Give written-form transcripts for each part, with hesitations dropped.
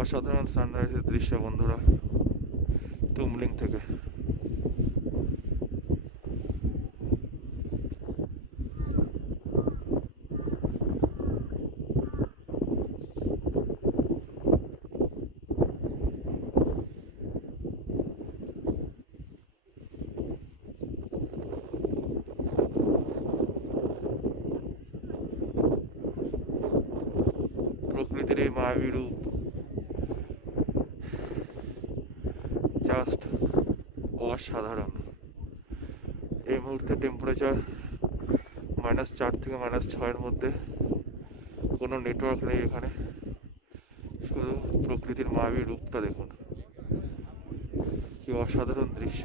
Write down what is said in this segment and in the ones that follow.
অসাধারণ সানরাইজের দৃশ্য বন্ধুরা, তুমলিং থেকে। প্রকৃতির এই মায়াবী রূপ জাস্ট অসাধারণ। এই মুহূর্তে টেম্পারেচার -4 থেকে -6-এর মধ্যে। কোনো নেটওয়ার্ক নেই এখানে, শুধু প্রকৃতির মায়াবী রূপটা দেখুন, কি অসাধারণ দৃশ্য।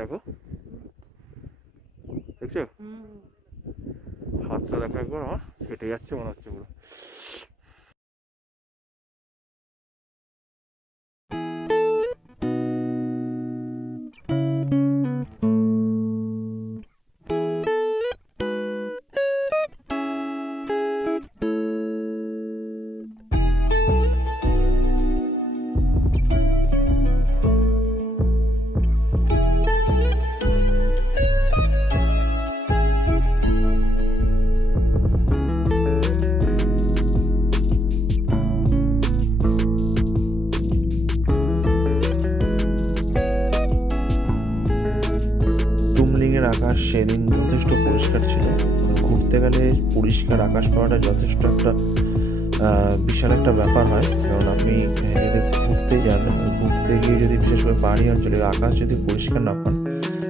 দেখো, দেখছো হাতটা দেখা একবার, আমার ফেটে যাচ্ছে মনে হচ্ছে পুরো। তুমলিংয়ের আকাশ সেদিন যথেষ্ট পরিষ্কার ছিল। ঘুরতে গেলে পরিষ্কার আকাশ পাওয়াটা যথেষ্ট একটা বিশাল একটা ব্যাপার হয়। কারণ আপনি যদি ঘুরতে যান, ঘুরতে গিয়ে যদি বিশেষ করে পাহাড়ি অঞ্চলে আকাশ যদি পরিষ্কার না পান,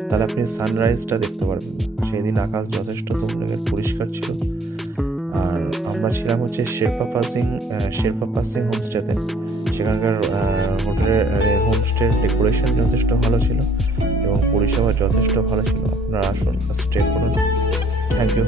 তাহলে আপনি সানরাইজটা দেখতে পারবেন না। সেদিন আকাশ যথেষ্ট তুমলিংয়ের পরিষ্কার ছিল। আর আমরা ছিলাম হচ্ছে শেরপা পাসিং হোমস্টেতে। সেখানকার হোটেলের হোমস্টের ডেকোরেশন যথেষ্ট ভালো ছিল এবং পরিষেবা যথেষ্ট ভালো ছিল। আপনারা আসুন, স্টে করুন। Thank you.